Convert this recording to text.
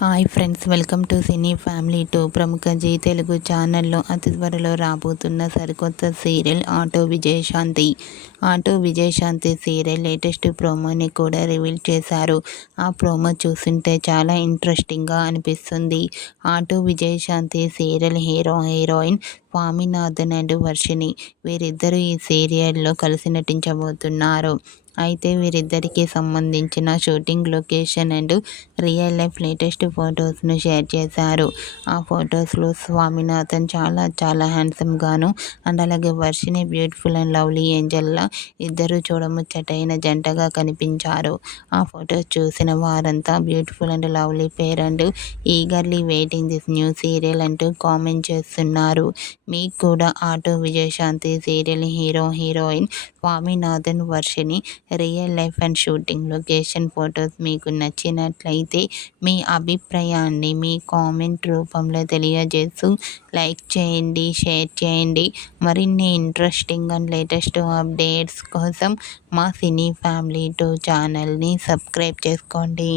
Hi friends, welcome to cine family two. ప్రముఖ జీ తెలుగు ఛానల్లో అతి త్వరలో రాబోతున్న సరికొత్త serial auto Vijayashanti serial latest ప్రోమోని కూడా రివీల్ చేశారు. ఆ ప్రోమో చూస్తుంటే చాలా ఇంట్రెస్టింగ్గా అనిపిస్తుంది. Auto Vijayashanti serial hero heroine Swaminathan and Varshini వీరిద్దరూ ఈ సీరియల్లో కలిసి నటించబోతున్నారు. అయితే వీరిద్దరికీ సంబంధించిన shooting location and real life latest ఫొటోస్ను షేర్ చేశారు. ఆ ఫొటోస్లో స్వామినాథన్ చాలా చాలా హ్యాండ్సమ్గాను అండ్ అలాగే వర్షిని బ్యూటిఫుల్ అండ్ లవ్లీ ఏంజల్లా ఇద్దరు చూడముచ్చటైన జంటగా కనిపించారు. ఆ ఫొటోస్ చూసిన వారంతా beautiful and lovely pair and eagerly waiting this new serial అంటూ కామెంట్ చేస్తున్నారు. మీకు కూడా auto Vijayashanti serial hero heroine Swaminathan Varshini real life and shooting location photos మీకు నచ్చినట్లయితే మీ అభిప్రాయాన్ని మీ కామెంట్ రూపంలో తెలియజేస్తూ లైక్ చేయండి, షేర్ చేయండి. మరిన్ని ఇంట్రెస్టింగ్ అండ్ లేటెస్ట్ అప్డేట్స్ కోసం మా సినీ ఫ్యామిలీ టూ ఛానల్ని సబ్స్క్రైబ్ చేసుకోండి.